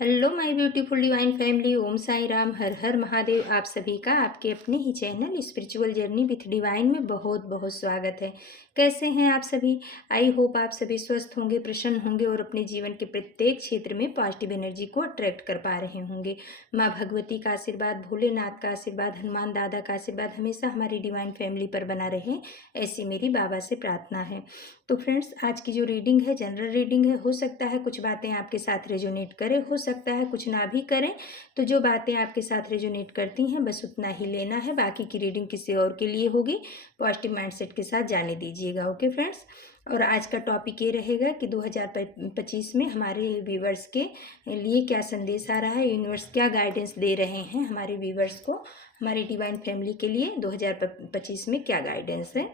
Hello my beautiful divine family. Om Sai Ram, हर हर महादेव। आप सभी का आपके अपने ही channel spiritual journey with divine में बहुत बहुत स्वागत है। कैसे हैं आप सभी? आई होप आप सभी स्वस्थ होंगे, प्रसन्न होंगे और अपने जीवन के प्रत्येक क्षेत्र में पॉजिटिव एनर्जी को अट्रैक्ट कर पा रहे होंगे। माँ भगवती का आशीर्वाद, भोलेनाथ का आशीर्वाद, हनुमान दादा का आशीर्वाद हमेशा हमारी डिवाइन फैमिली पर बना रहे, ऐसी मेरी बाबा से प्रार्थना है। तो फ्रेंड्स, आज की जो रीडिंग है जनरल रीडिंग है। हो सकता है कुछ बातें आपके साथ रेजोनेट करें, हो सकता है कुछ ना भी करें। तो जो बातें आपके साथ रेजोनेट करती हैं बस उतना ही लेना है, बाकी की रीडिंग किसी और के लिए होगी। पॉजिटिव माइंडसेट के साथ जाने दीजिएगा। Okay friends. और आज का टॉपिक ये रहेगा कि 2025 में हमारे व्यूवर्स के लिए क्या संदेश आ रहा है, यूनिवर्स क्या गाइडेंस दे रहे हैं हमारे व्यूवर्स को, हमारी डिवाइन फैमिली के लिए 2025 में क्या गाइडेंस है।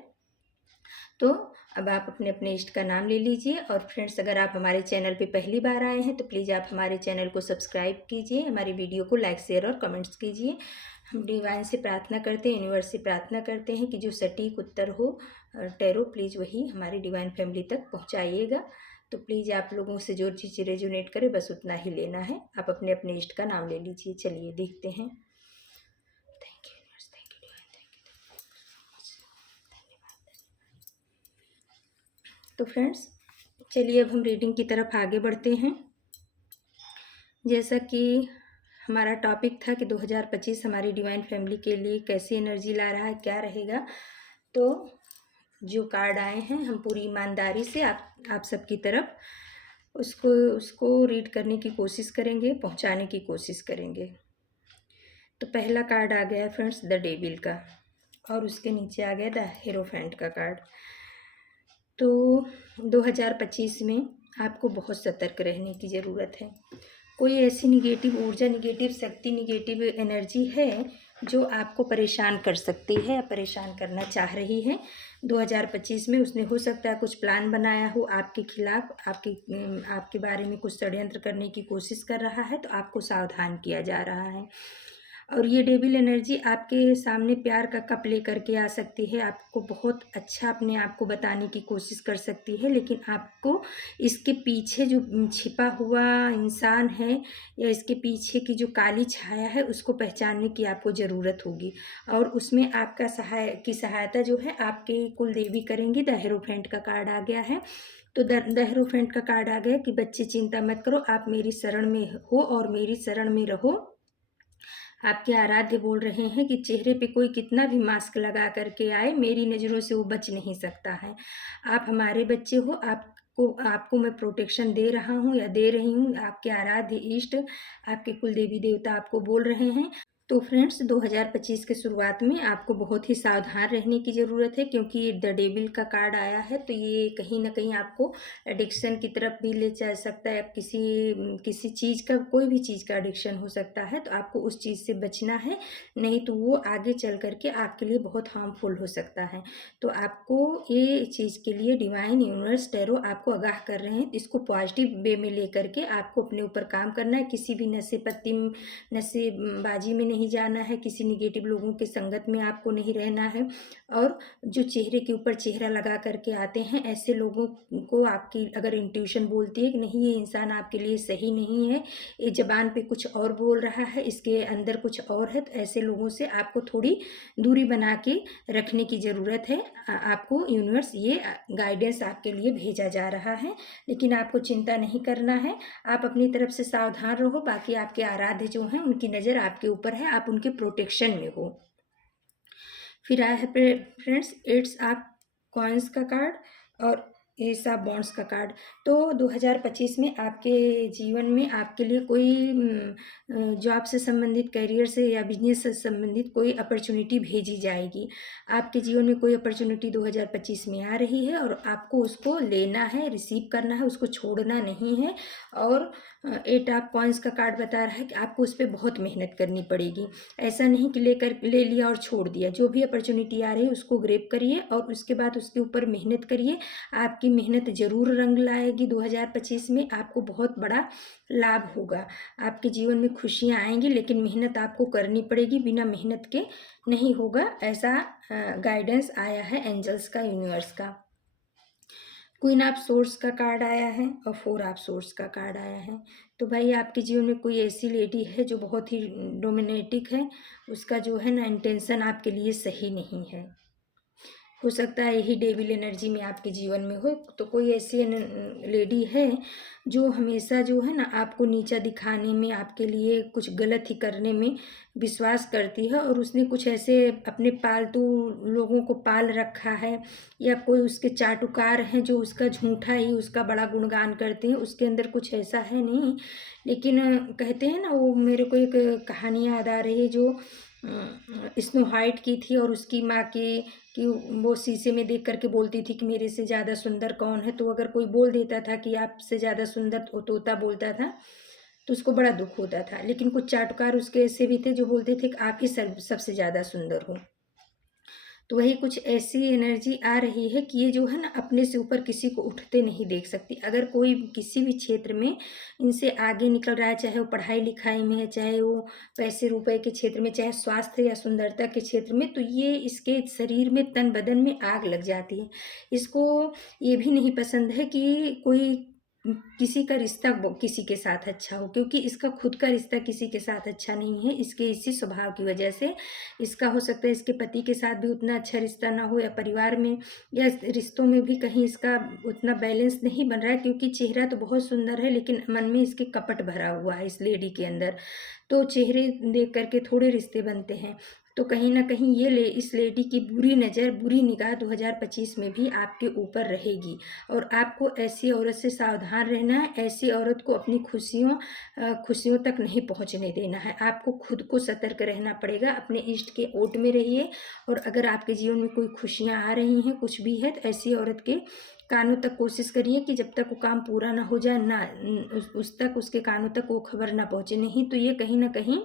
तो अब आप अपने अपने इष्ट का नाम ले लीजिए। और फ्रेंड्स, अगर आप हमारे चैनल पे पहली बार आए हैं तो प्लीज़ आप हमारे चैनल को सब्सक्राइब कीजिए, हमारी वीडियो को लाइक शेयर और कमेंट्स कीजिए। हम डिवाइन से प्रार्थना करते हैं, यूनिवर्स से प्रार्थना करते हैं कि जो सटीक उत्तर हो टैरो, प्लीज़ वही हमारी डिवाइन फैमिली तक पहुँचाइएगा। तो प्लीज़ आप लोगों से जो चीज़ रेजोनेट करे बस उतना ही लेना है। आप अपने अपने इष्ट का नाम ले लीजिए। चलिए देखते हैं। Thank you universe, thank you divine, thank you. तो फ्रेंड्स, चलिए अब हम रीडिंग की तरफ आगे बढ़ते हैं। जैसा कि हमारा टॉपिक था कि 2025 हमारी डिवाइन फैमिली के लिए कैसी एनर्जी ला रहा है, क्या रहेगा। तो जो कार्ड आए हैं हम पूरी ईमानदारी से आप सबकी तरफ उसको उसको रीड करने की कोशिश करेंगे, पहुंचाने की कोशिश करेंगे। तो पहला कार्ड आ गया फ्रेंड्स द डेविल का, और उसके नीचे आ गया द हीरोफेंट का कार्ड। तो 2025 में आपको बहुत सतर्क रहने की ज़रूरत है। कोई ऐसी निगेटिव ऊर्जा, निगेटिव शक्ति, निगेटिव एनर्जी है जो आपको परेशान कर सकती है या परेशान करना चाह रही है 2025 में। उसने हो सकता है कुछ प्लान बनाया हो आपके खिलाफ, आपके बारे में कुछ षड्यंत्र करने की कोशिश कर रहा है, तो आपको सावधान किया जा रहा है। और ये डेविल एनर्जी आपके सामने प्यार का कप लेकर के आ सकती है, आपको बहुत अच्छा अपने आप को बताने की कोशिश कर सकती है, लेकिन आपको इसके पीछे जो छिपा हुआ इंसान है या इसके पीछे की जो काली छाया है उसको पहचानने की आपको ज़रूरत होगी। और उसमें आपका सहायता जो है आपके कुल देवी करेंगी। द हीरोफेंट का कार्ड आ गया है। तो द हीरोफेंट का कार्ड आ गया कि बच्चे चिंता मत करो, आप मेरी शरण में हो और मेरी शरण में रहो। आपके आराध्य बोल रहे हैं कि चेहरे पे कोई कितना भी मास्क लगा करके आए, मेरी नज़रों से वो बच नहीं सकता है। आप हमारे बच्चे हो, आपको मैं प्रोटेक्शन दे रहा हूँ या दे रही हूँ। आपके आराध्य इष्ट, आपके कुल देवी देवता आपको बोल रहे हैं। तो फ्रेंड्स, 2025 के शुरुआत में आपको बहुत ही सावधान रहने की ज़रूरत है, क्योंकि द डेविल का कार्ड आया है। तो ये कहीं ना कहीं आपको एडिक्शन की तरफ भी ले जा सकता है। किसी चीज़ का, कोई भी चीज़ का एडिक्शन हो सकता है, तो आपको उस चीज़ से बचना है, नहीं तो वो आगे चल करके आपके लिए बहुत हार्मफुल हो सकता है। तो आपको ये चीज़ के लिए डिवाइन यूनिवर्स टैरो आपको आगाह कर रहे हैं। इसको पॉजिटिव वे में लेकर के आपको अपने ऊपर काम करना है। किसी भी नशेबाजी में नहीं जाना है, किसी निगेटिव लोगों के संगत में आपको नहीं रहना है। और जो चेहरे के ऊपर चेहरा लगा करके आते हैं, ऐसे लोगों को आपकी अगर इंट्यूशन बोलती है कि नहीं, ये इंसान आपके लिए सही नहीं है, ये जबान पे कुछ और बोल रहा है, इसके अंदर कुछ और है, तो ऐसे लोगों से आपको थोड़ी दूरी बना के रखने की ज़रूरत है। आपको यूनिवर्स ये गाइडेंस आपके लिए भेजा जा रहा है, लेकिन आपको चिंता नहीं करना है। आप अपनी तरफ से सावधान रहो, बाकी आपके आराध्य जो हैं उनकी नज़र आपके ऊपर है, आप उनके प्रोटेक्शन में हो। फिर आया है फ्रेंड्स एट्स ऑफ कॉइन्स का कार्ड और एस ऑफ बॉन्ड्स का कार्ड। तो 2025 में आपके जीवन में आपके लिए कोई जॉब से संबंधित, करियर से या बिजनेस से संबंधित कोई अपॉर्चुनिटी भेजी जाएगी। आपके जीवन में कोई अपॉर्चुनिटी 2025 में आ रही है और आपको उसको लेना है, रिसीव करना है, उसको छोड़ना नहीं है। और एट ऑफ कॉइन्स का कार्ड बता रहा है कि आपको उस पर बहुत मेहनत करनी पड़ेगी। ऐसा नहीं कि ले लिया और छोड़ दिया। जो भी अपॉर्चुनिटी आ रही है उसको ग्रैब करिए और उसके बाद उसके ऊपर मेहनत करिए। आपकी मेहनत ज़रूर रंग लाएगी। 2025 में आपको बहुत बड़ा लाभ होगा, आपके जीवन में खुशियाँ आएंगी, लेकिन मेहनत आपको करनी पड़ेगी, बिना मेहनत के नहीं होगा। ऐसा गाइडेंस आया है एंजल्स का, यूनिवर्स का। क्वीन ऑफ सोर्स का कार्ड आया है और 4 ऑफ सोर्स का कार्ड आया है। तो भाई आपके जीवन में कोई ऐसी लेडी है जो बहुत ही डोमिनेटिक है, उसका जो है ना इंटेंशन आपके लिए सही नहीं है। हो सकता है यही डेविल एनर्जी में आपके जीवन में हो। तो कोई ऐसी लेडी है जो हमेशा जो है ना आपको नीचा दिखाने में, आपके लिए कुछ गलत ही करने में विश्वास करती है, और उसने कुछ ऐसे अपने पालतू लोगों को पाल रखा है, या कोई उसके चाटुकार हैं जो उसका झूठा ही उसका बड़ा गुणगान करते हैं। उसके अंदर कुछ ऐसा है नहीं, लेकिन कहते हैं ना, वो मेरे को एक कहानी याद आ रही है जो स्नो वाइट की थी, और उसकी माँ की कि वो शीशे में देख करके बोलती थी कि मेरे से ज़्यादा सुंदर कौन है। तो अगर कोई बोल देता था कि आपसे ज़्यादा सुंदर तोता बोलता था, तो उसको बड़ा दुख होता था। लेकिन कुछ चाटुकार उसके ऐसे भी थे जो बोलते थे कि आप ही सबसे ज़्यादा सुंदर हो। तो वही कुछ ऐसी एनर्जी आ रही है कि ये जो है ना अपने से ऊपर किसी को उठते नहीं देख सकती। अगर कोई किसी भी क्षेत्र में इनसे आगे निकल रहा है, चाहे वो पढ़ाई लिखाई में है, चाहे वो पैसे रुपए के क्षेत्र में, चाहे स्वास्थ्य या सुंदरता के क्षेत्र में, तो ये इसके शरीर में, तन बदन में आग लग जाती है। इसको ये भी नहीं पसंद है कि कोई किसी का रिश्ता किसी के साथ अच्छा हो, क्योंकि इसका खुद का रिश्ता किसी के साथ अच्छा नहीं है। इसके इसी स्वभाव की वजह से इसका हो सकता है इसके पति के साथ भी उतना अच्छा रिश्ता ना हो, या परिवार में या रिश्तों में भी कहीं इसका उतना बैलेंस नहीं बन रहा है, क्योंकि चेहरा तो बहुत सुंदर है लेकिन मन में इसके कपट भरा हुआ है इस लेडी के अंदर। तो चेहरे देख करके थोड़े रिश्ते बनते हैं। तो कहीं ना कहीं इस लेडी की बुरी नज़र, बुरी निगाह 2025 में भी आपके ऊपर रहेगी, और आपको ऐसी औरत से सावधान रहना है। ऐसी औरत को अपनी खुशियों तक नहीं पहुंचने देना है। आपको खुद को सतर्क रहना पड़ेगा। अपने इष्ट के ओट में रहिए, और अगर आपके जीवन में कोई खुशियां आ रही हैं, कुछ भी है, तो ऐसी औरत के कानों तक कोशिश करिए कि जब तक वो काम पूरा ना हो जाए, ना उस तक उसके कानों तक वो खबर ना पहुंचे। नहीं तो ये कहीं ना कहीं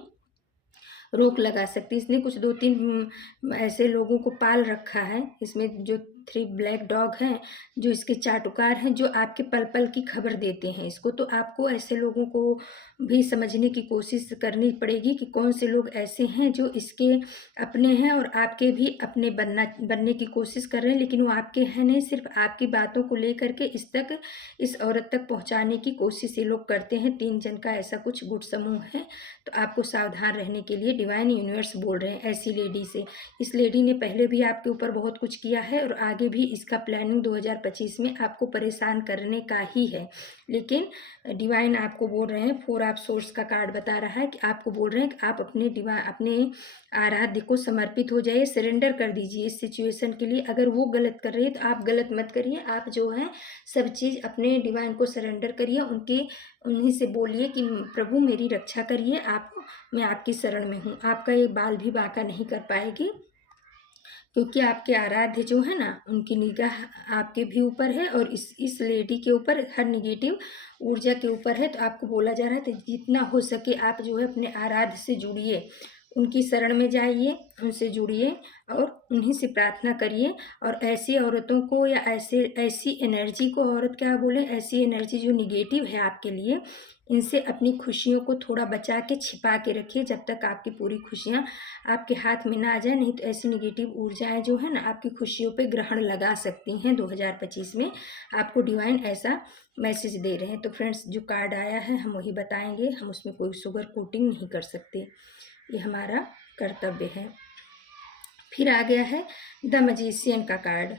रोक लगा सकती है। इसने कुछ 2-3 ऐसे लोगों को पाल रखा है, इसमें जो 3 ब्लैक डॉग हैं, जो इसके चाटुकार हैं, जो आपके पल पल की खबर देते हैं इसको। तो आपको ऐसे लोगों को भी समझने की कोशिश करनी पड़ेगी कि कौन से लोग ऐसे हैं जो इसके अपने हैं, और आपके भी अपने बनने की कोशिश कर रहे हैं, लेकिन वो आपके हैं नहीं। सिर्फ आपकी बातों को लेकर के इस औरत तक पहुंचाने की कोशिश ये लोग करते हैं। 3 जन का ऐसा कुछ गुट समूह है। तो आपको सावधान रहने के लिए डिवाइन यूनिवर्स बोल रहे हैं ऐसी लेडी से। इस लेडी ने पहले भी आपके ऊपर बहुत कुछ किया है, और आगे भी इसका प्लानिंग 2025 में आपको परेशान करने का ही है। लेकिन डिवाइन आपको बोल रहे हैं, 4 ऑफ सोर्स का कार्ड बता रहा है कि आपको बोल रहे हैं कि आप अपने आराध्य को समर्पित हो जाइए, सरेंडर कर दीजिए इस सिचुएशन के लिए। अगर वो गलत कर रही है तो आप गलत मत करिए। आप जो है सब चीज़ अपने डिवाइन को सरेंडर करिए, उन्हीं से बोलिए कि प्रभु मेरी रक्षा करिए, मैं आपकी शरण में हूँ। आपका ये बाल भी बांका नहीं कर पाएगी, क्योंकि आपके आराध्य जो है ना, उनकी निगाह आपके भी ऊपर है, और इस लेडी के ऊपर हर निगेटिव ऊर्जा के ऊपर है। तो आपको बोला जा रहा है, तो जितना हो सके आप जो है अपने आराध्य से जुड़िए, उनकी शरण में जाइए, उनसे जुड़िए, और उन्हीं से प्रार्थना करिए। और ऐसी औरतों को, या ऐसी एनर्जी को, औरत क्या बोले, ऐसी एनर्जी जो निगेटिव है आपके लिए, इनसे अपनी खुशियों को थोड़ा बचा के छिपा के रखिए, जब तक आपकी पूरी खुशियाँ आपके हाथ में ना आ जाए। नहीं तो ऐसी निगेटिव ऊर्जाएं जो है ना आपकी खुशियों पे ग्रहण लगा सकती हैं। 2025 में आपको डिवाइन ऐसा मैसेज दे रहे हैं। तो फ्रेंड्स, जो कार्ड आया है हम वही बताएंगे, हम उसमें कोई शुगर कोटिंग नहीं कर सकते, ये हमारा कर्तव्य है। फिर आ गया है द मैजिशियन का कार्ड,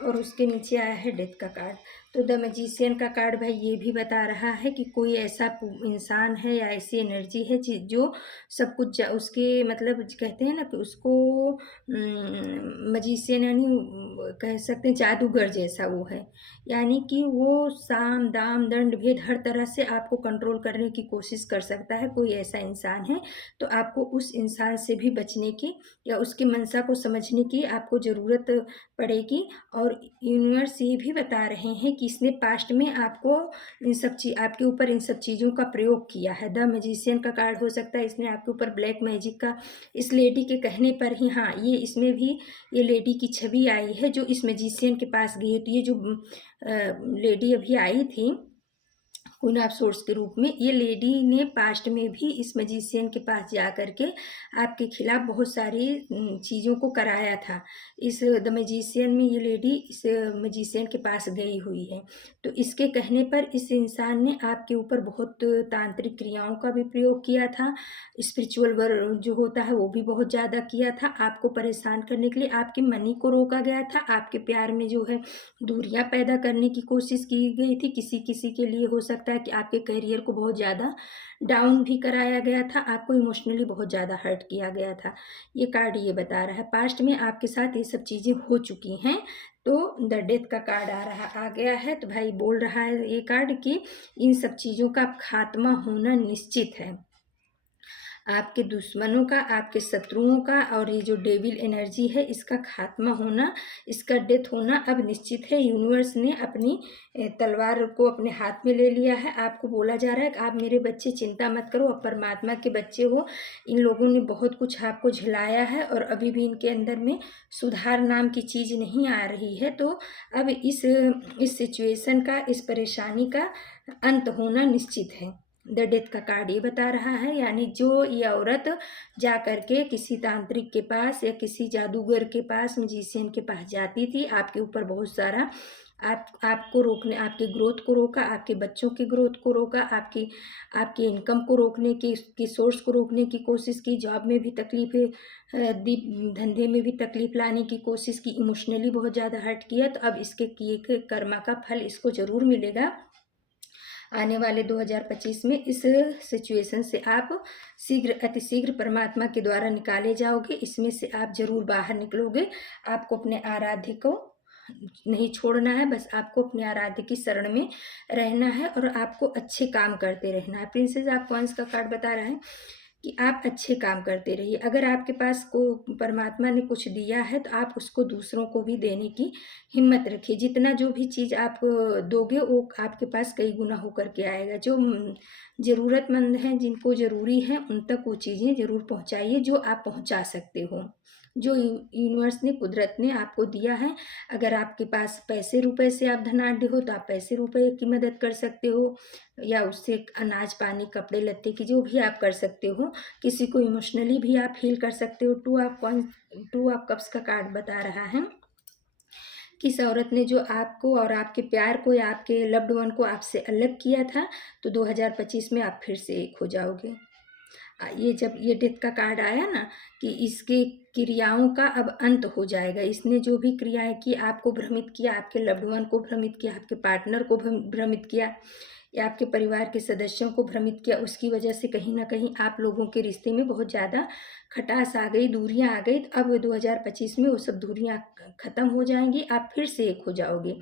और उसके नीचे आया है डेथ का कार्ड। तो द मैजिशियन का कार्ड भाई ये भी बता रहा है कि कोई ऐसा इंसान है या ऐसी एनर्जी है जो सब कुछ उसके, मतलब कहते हैं ना कि उसको मैजिशियन यानी कह सकते हैं जादूगर जैसा वो है। यानी कि वो साम दाम दंड भेद हर तरह से आपको कंट्रोल करने की कोशिश कर सकता है। कोई ऐसा इंसान है, तो आपको उस इंसान से भी बचने की, या उसकी मंशा को समझने की आपको ज़रूरत पड़ेगी। और यूनिवर्स ये भी बता रहे हैं कि इसने पास्ट में आपको आपके ऊपर इन सब चीज़ों का प्रयोग किया है। द मैजिशियन का कार्ड हो सकता है इसने आपके ऊपर ब्लैक मैजिक का, इस लेडी के कहने पर ही, हाँ ये इसमें भी ये लेडी की छवि आई है जो इस मैजिशियन के पास गई है। तो ये जो लेडी अभी आई थी, क्वीन ऑफ सोर्ड्स के रूप में। ये लेडी ने पास्ट में भी इस मैजिशियन के पास जा कर के आपके खिलाफ बहुत सारी चीज़ों को कराया था। इस द मैजिशियन में ये लेडी इस मैजिशियन के पास गई हुई है। तो इसके कहने पर इस इंसान ने आपके ऊपर बहुत तांत्रिक क्रियाओं का भी प्रयोग किया था, स्पिरिचुअल वर्क जो होता है वो भी बहुत ज़्यादा किया था। आपको परेशान करने के लिए आपके मनी को रोका गया था, आपके प्यार में जो है दूरियां पैदा करने की कोशिश की गई थी। किसी किसी के लिए हो सकता है कि आपके करियर को बहुत ज़्यादा डाउन भी कराया गया था, आपको इमोशनली बहुत ज़्यादा हर्ट किया गया था। ये कार्ड ये बता रहा है पास्ट में आपके साथ ये सब चीज़ें हो चुकी हैं। तो द डेथ का कार्ड आ गया है। तो भाई बोल रहा है ये कार्ड कि इन सब चीज़ों का खात्मा होना निश्चित है। आपके दुश्मनों का, आपके शत्रुओं का और ये जो डेविल एनर्जी है इसका खात्मा होना, इसका डेथ होना अब निश्चित है। यूनिवर्स ने अपनी तलवार को अपने हाथ में ले लिया है। आपको बोला जा रहा है कि आप मेरे बच्चे चिंता मत करो, आप परमात्मा के बच्चे हो। इन लोगों ने बहुत कुछ आपको झिलाया है और अभी भी इनके अंदर में सुधार नाम की चीज़ नहीं आ रही है। तो अब इस सिचुएशन का, इस परेशानी का अंत होना निश्चित है। द डेथ का कार्ड ये बता रहा है, यानी जो ये औरत जा कर के किसी तांत्रिक के पास या किसी जादूगर के पास, मैजिशियन के पास जाती थी, आपके ऊपर बहुत सारा आपको रोकने, आपके ग्रोथ को रोका, आपके बच्चों की ग्रोथ को रोका, आपकी इनकम को रोकने की सोर्स को रोकने की कोशिश की, जॉब में भी तकलीफ दी, धंधे में भी तकलीफ लाने की कोशिश की, इमोशनली बहुत ज़्यादा हर्ट किया। तो अब इसके किए कर्मा का फल इसको ज़रूर मिलेगा। आने वाले 2025 में इस सिचुएशन से आप अतिशीघ्र परमात्मा के द्वारा निकाले जाओगे। इसमें से आप जरूर बाहर निकलोगे। आपको अपने आराध्य को नहीं छोड़ना है, बस आपको अपने आराध्य की शरण में रहना है और आपको अच्छे काम करते रहना है। प्रिंसेस ऑफ कॉइंस का कार्ड बता रहा है कि आप अच्छे काम करते रहिए। अगर आपके पास को परमात्मा ने कुछ दिया है तो आप उसको दूसरों को भी देने की हिम्मत रखिए। जितना जो भी चीज़ आप दोगे वो आपके पास कई गुना होकर के आएगा। जो ज़रूरतमंद हैं, जिनको ज़रूरी है, उन तक वो चीज़ें ज़रूर पहुंचाइए जो आप पहुंचा सकते हो, जो यूनिवर्स ने, कुदरत ने आपको दिया है। अगर आपके पास पैसे रुपए से आप धनाढ्य हो तो आप पैसे रुपए की मदद कर सकते हो, या उससे अनाज पानी कपड़े लत्ते की जो भी आप कर सकते हो। किसी को इमोशनली भी आप हील कर सकते हो। टू ऑफ कप्स का कार्ड बता रहा है किस औरत ने जो आपको और आपके प्यार को या आपके लव्ड वन को आपसे अलग किया था, तो 2025 में आप फिर से एक हो जाओगे। ये जब ये डेथ का कार्ड आया ना कि इसके क्रियाओं का अब अंत हो जाएगा। इसने जो भी क्रियाएं की, आपको भ्रमित किया, आपके लव्ड वन को भ्रमित किया, आपके पार्टनर को भ्रमित किया या आपके परिवार के सदस्यों को भ्रमित किया, उसकी वजह से कहीं ना कहीं आप लोगों के रिश्ते में बहुत ज़्यादा खटास आ गई, दूरियां आ गई। तो अब 2025 में वो सब दूरियां खत्म हो जाएंगी, आप फिर से एक हो जाओगे।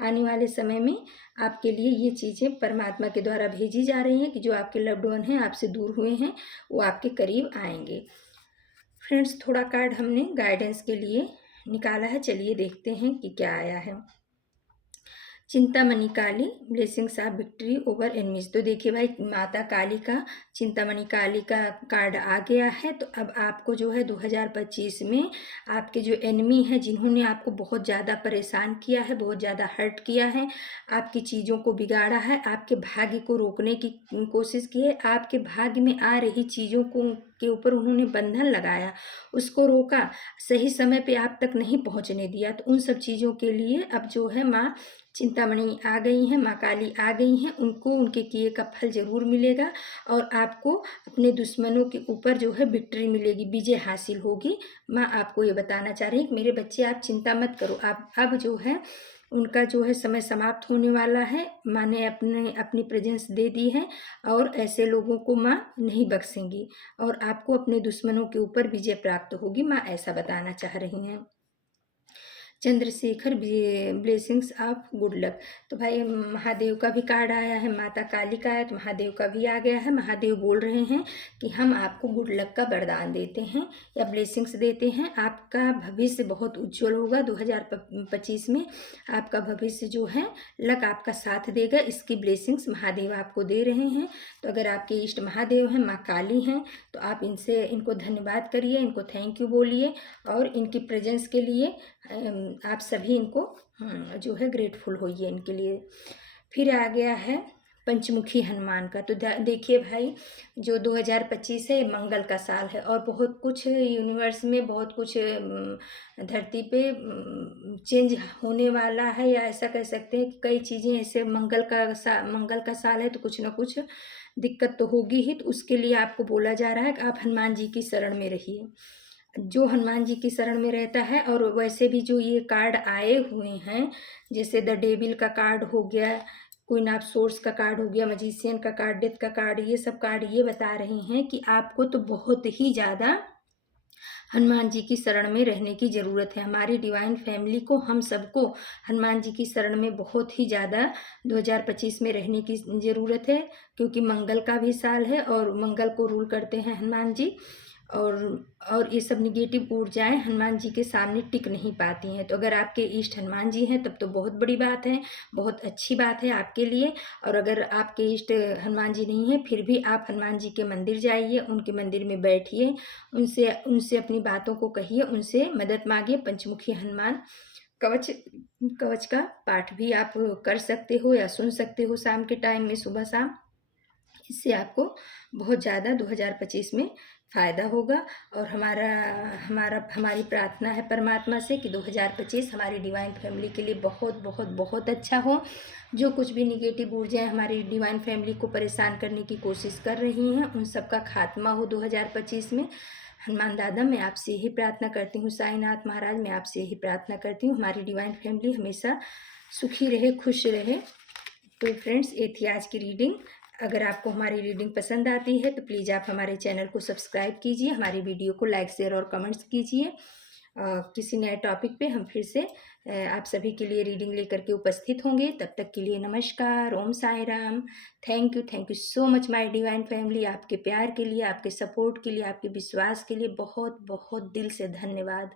आने वाले समय में आपके लिए ये चीज़ें परमात्मा के द्वारा भेजी जा रही हैं कि जो आपके लव्ड वन हैं, आपसे दूर हुए हैं, वो आपके करीब आएंगे। फ्रेंड्स, थोड़ा कार्ड हमने गाइडेंस के लिए निकाला है, चलिए देखते हैं कि क्या आया है। Chintamani Kali, blessings of victory over enemies. तो देखिए भाई, माता काली का, चिंतामणि काली का कार्ड आ गया है। तो अब आपको जो है 2025 में आपके जो एनिमी हैं, जिन्होंने आपको बहुत ज़्यादा परेशान किया है, बहुत ज़्यादा हर्ट किया है, आपकी चीज़ों को बिगाड़ा है, आपके भाग्य को रोकने की कोशिश की है, आपके भाग्य में आ रही चीज़ों को के ऊपर उन्होंने बंधन लगाया, उसको रोका, सही समय पे आप तक नहीं पहुंचने दिया। तो उन सब चीज़ों के लिए अब जो है माँ चिंतामणि आ गई हैं, माँ काली आ गई हैं, उनको उनके किए का फल जरूर मिलेगा और आपको अपने दुश्मनों के ऊपर जो है विक्ट्री मिलेगी, विजय हासिल होगी। माँ आपको ये बताना चाह रही है कि मेरे बच्चे आप चिंता मत करो, आप अब जो है उनका जो है समय समाप्त होने वाला है। माँ ने अपनी प्रेजेंस दे दी है और ऐसे लोगों को माँ नहीं बख्शेंगी और आपको अपने दुश्मनों के ऊपर विजय प्राप्त होगी। माँ ऐसा बताना चाह रही हैं। Chandrashekhar, blessings of good luck. तो भाई महादेव का भी कार्ड आया है, माता काली का है, तो महादेव का भी आ गया है। महादेव बोल रहे हैं कि हम आपको गुड लक का वरदान देते हैं या ब्लेसिंग्स देते हैं। आपका भविष्य बहुत उज्जवल होगा 2025 में। आपका भविष्य जो है, लक आपका साथ देगा, इसकी ब्लेसिंग्स महादेव आपको दे रहे हैं। तो अगर आपके इष्ट महादेव हैं, माँ काली हैं, तो आप इनको धन्यवाद करिए, इनको थैंक यू बोलिए और इनकी प्रेजेंस के लिए आप सभी इनको जो है ग्रेटफुल होइए इनके लिए। फिर आ गया है पंचमुखी हनुमान का। तो देखिए भाई, जो 2025 है मंगल का साल है और बहुत कुछ यूनिवर्स में बहुत कुछ धरती पे चेंज होने वाला है, या ऐसा कह सकते हैं कि कई चीज़ें ऐसे मंगल का साल है तो कुछ ना कुछ दिक्कत तो होगी ही। तो उसके लिए आपको बोला जा रहा है कि आप हनुमान जी की शरण में रहिए। जो हनुमान जी की शरण में रहता है, और वैसे भी जो ये कार्ड आए हुए हैं, जैसे द डेविल का कार्ड हो गया, क्वीन ऑफ सोर्स का कार्ड हो गया, मैजिशियन का कार्ड, डेथ का कार्ड, ये सब कार्ड ये बता रहे हैं कि आपको तो बहुत ही ज़्यादा हनुमान जी की शरण में रहने की ज़रूरत है। हमारी डिवाइन फैमिली को, हम सबको हनुमान जी की शरण में बहुत ही ज़्यादा 2025 में रहने की ज़रूरत है, क्योंकि मंगल का भी साल है और मंगल को रूल करते हैं हनुमान जी। और ये सब निगेटिव ऊर्जाएं हनुमान जी के सामने टिक नहीं पाती हैं। तो अगर आपके इष्ट हनुमान जी हैं तब तो बहुत बड़ी बात है, बहुत अच्छी बात है आपके लिए। और अगर आपके इष्ट हनुमान जी नहीं हैं, फिर भी आप हनुमान जी के मंदिर जाइए, उनके मंदिर में बैठिए, उनसे उनसे अपनी बातों को कहिए, उनसे मदद मांगिए। पंचमुखी हनुमान कवच कवच का पाठ भी आप कर सकते हो या सुन सकते हो शाम के टाइम में, सुबह शाम। इससे आपको बहुत ज़्यादा 2025 में फ़ायदा होगा। और हमारी प्रार्थना है परमात्मा से कि 2025 हमारी डिवाइन फैमिली के लिए बहुत बहुत बहुत अच्छा हो। जो कुछ भी निगेटिव ऊर्जाएं हमारी डिवाइन फैमिली को परेशान करने की कोशिश कर रही हैं, उन सब का खात्मा हो 2025 में। हनुमान दादा, मैं आपसे यही प्रार्थना करती हूँ, साईनाथ महाराज मैं आपसे यही प्रार्थना करती हूँ, हमारी डिवाइन फैमिली हमेशा सुखी रहे, खुश रहे। तो फ्रेंड्स, ये थी आज की रीडिंग। अगर आपको हमारी रीडिंग पसंद आती है तो प्लीज़ आप हमारे चैनल को सब्सक्राइब कीजिए, हमारी वीडियो को लाइक शेयर और कमेंट्स कीजिए। किसी नए टॉपिक पे हम फिर से आप सभी के लिए रीडिंग लेकर के उपस्थित होंगे। तब तक के लिए नमस्कार, Om Sai Ram. Thank you so much my divine family. आपके प्यार के लिए, आपके सपोर्ट के लिए, आपके विश्वास के लिए बहुत बहुत दिल से धन्यवाद।